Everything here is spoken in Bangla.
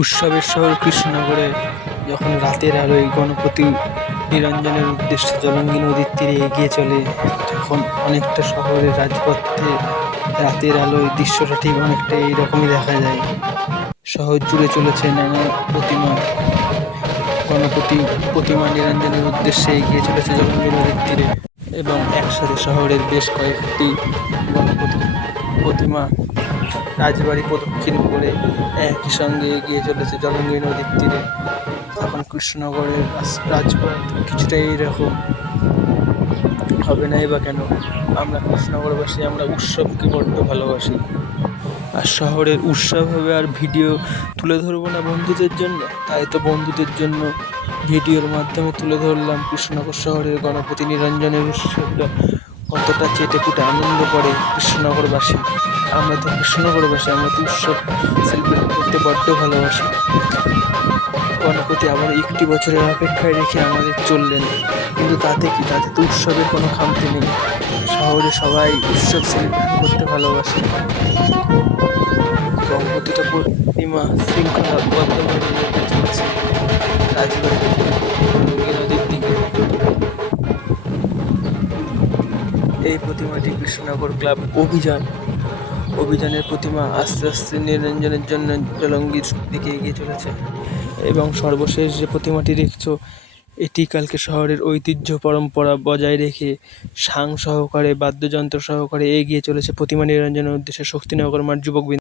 উৎসবের শহর কৃষ্ণনগরে যখন রাতের আলোয় গণপতি নিরঞ্জনের উদ্দেশ্যে জলঙ্গি নদীর তীরে এগিয়ে চলে, তখন অনেকটা শহরের রাজপথে রাতের আলোয় দৃশ্যটা ঠিক অনেকটা এইরকমই দেখা যায়। শহর জুড়ে চলেছে নানা প্রতিমা। গণপতি প্রতিমা নিরঞ্জনের উদ্দেশ্যে এগিয়ে চলেছে জলঙ্গি নদীর তীরে, এবং একসাথে শহরের বেশ কয়েকটি গণপতি প্রতিমা রাজবাড়ি প্রদক্ষিণ করে একই সঙ্গে এগিয়ে চলেছে জলঙ্গি নদীর তীরে। তখন কৃষ্ণনগরের রাজপথ কিছুটা এইরকম হবে নাই বা কেন? আমরা কৃষ্ণনগরবাসী, আমরা উৎসবকে বড্ড ভালোবাসি। আর শহরের উৎসব হবে আর ভিডিও তুলে ধরবো না বন্ধুদের জন্য? তাই তো বন্ধুদের জন্য ভিডিওর মাধ্যমে তুলে ধরলাম কৃষ্ণনগর শহরের গণপতি নিরঞ্জনের উৎসবটা কতটা চেটেপুটে আনন্দ করে কৃষ্ণনগরবাসী। আমরা তো কৃষ্ণনগরবাসী, আমরা তো উৎসব সেলিব্রেট করতে বড্ড ভালোবাসি। গণপতি আবার একটি বছরের অপেক্ষায় রেখে আমাদের চললেন, কিন্তু তাতে কি? তাতে তো উৎসবের কোনো খামতি নেই। শহরে সবাই উৎসব সেলিব্রেট করতে ভালোবাসে এবং প্রতিটা প্রতিমা শৃঙ্খলাবদ্ধভাবে এগিয়ে চলছে রাজবাড়ি জলঙ্গি নদীর দিকে। এই প্রতিমাটি কৃষ্ণনগর ক্লাব অভিযানের প্রতিমা আস্তে আস্তে নিরঞ্জনের জন্য জলঙ্গির দিকে এগিয়ে চলেছে। এবং সর্বশেষ যে প্রতিমাটি দেখছো, এটি কালকে শহরের ঐতিহ্য পরম্পরা বজায় রেখে সাং সহকারে বাদ্যযন্ত্র সহকারে এগিয়ে চলেছে প্রতিমা নিরঞ্জনের উদ্দেশ্যে শক্তিনগর মাঠ যুবকবৃন্দ।